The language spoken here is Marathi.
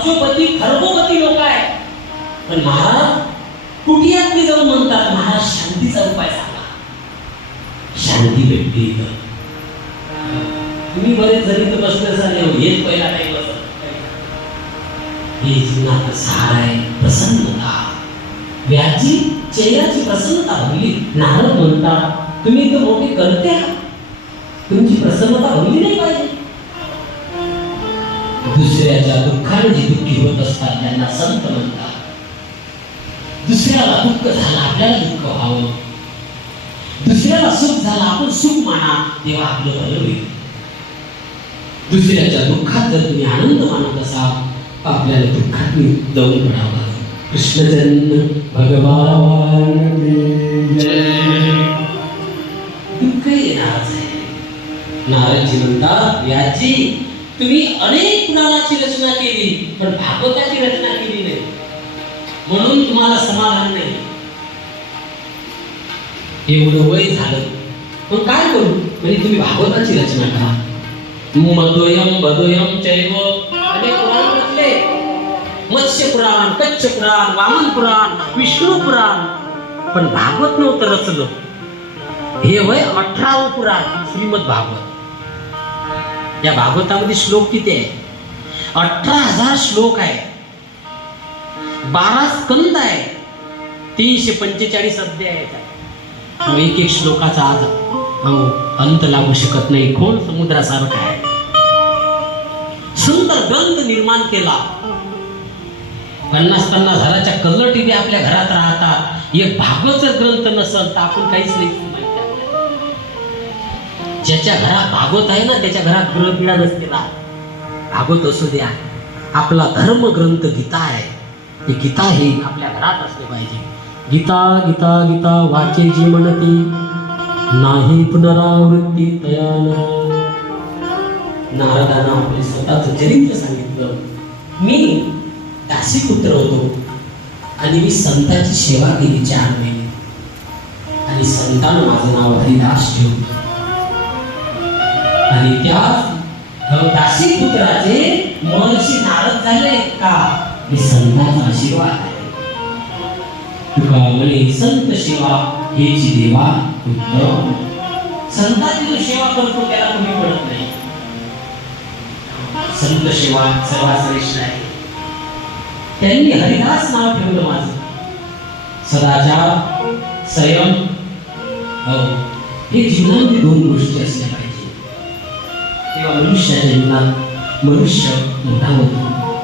अब्जोपती खरबोपती लोक आहेत, पण महाराज कुटियात मी जाऊन म्हणतात महाराज शांतीचा उपाय सांगा. शांती भेटली तर तुम्ही बरेच जरी तर बसले झाले हेच पहिला टाइम असत. हे जीवनात सहारा आहे प्रसन्नता. व्याजी चेहऱ्याची प्रसन्नता भरली. नारद म्हणतात तुम्ही इथं मोठे करते आहात, तुमची प्रसन्नता भरली नाही पाहिजे. दुसऱ्याच्या दुःखाने जे दुःखी होत असतात त्यांना संत म्हणतात. दुसऱ्याला दुःख झालं आपल्याला दुःख व्हावं, दुसऱ्याला सुख झालं आपण सुख माना, तेव्हा आपलं भलं होईल. दुसऱ्याच्या दुःखात जर तुम्ही आनंद मानत असाल आपल्याला दुःखात जाऊन पडावं लागेल. कृष्ण जन्म भगवान दुःख येणारच आहे. नारदजी म्हणतात व्यासजी तुम्ही अनेक पुराणाची रचना केली पण भागवताची रचना केली नाही, म्हणून तुम्हाला समाधान नाही. एवढं वय झालं पण काय करू, म्हणजे तुम्ही भागवताची रचना करा. मधोयम बधोयम चैव अनेक पुराण रचले. मत्स्य पुराण, कच्छ पुराण, वामन पुराण, विष्णू पुराण, पण भागवत नव्हतं रचलं. हे वय 18वे पुराण श्रीमद भागवत. या भागवतामध्ये श्लोक किती आहे? 18,000 श्लोक आहे, 12 स्कंद आहे, 345 अध्याय आहेत. एक एक श्लोकाचा आज अंत लागू शकत नाही. खोल समुद्रासारखा आहे. सुंदर ग्रंथ निर्माण केला. 50-50 हजाराच्या कल्लर टीव्ही आपल्या घरात राहतात. एक भागवत ग्रंथ नसल तर आपण काहीच नाही. ज्याच्या घरात भागवत आहे ना त्याच्या घरात ग्रहपीडा नसते. भागवत असू द्या. आपला धर्म ग्रंथ गीता आहे. ती गीता ही आपल्या घरात असली पाहिजे. गीता गीता गीता वाचे जी म्हणती नाही पुनरावृत्ती तयान. नारदांना आपले स्वतःचं चरित्र सांगितलं. मी दासीपुत्र होतो आणि मी संतांची सेवा केली 4 महिने आणि संतांना माझं नाव हरिदास ठेवलं. आणि त्या दासीपुत्राचे महर्षी नारद झाले का मी संतांचा आशीर्वाद आहे. तुका म्हणे संत सेवा हेची देवा उत्तम. संतांची जो सेवा करतो त्याला कमी पडत नाही. संत सेवा सर्वात श्रेष्ठ आहे. त्यांनी हरिदास नाव ठेवलं माझं. सदाचार संयम हे जीवनामध्ये 2 गोष्टी असल्या पाहिजे, तेव्हा मनुष्याच्या जीवनात मनुष्य मोठा होतो.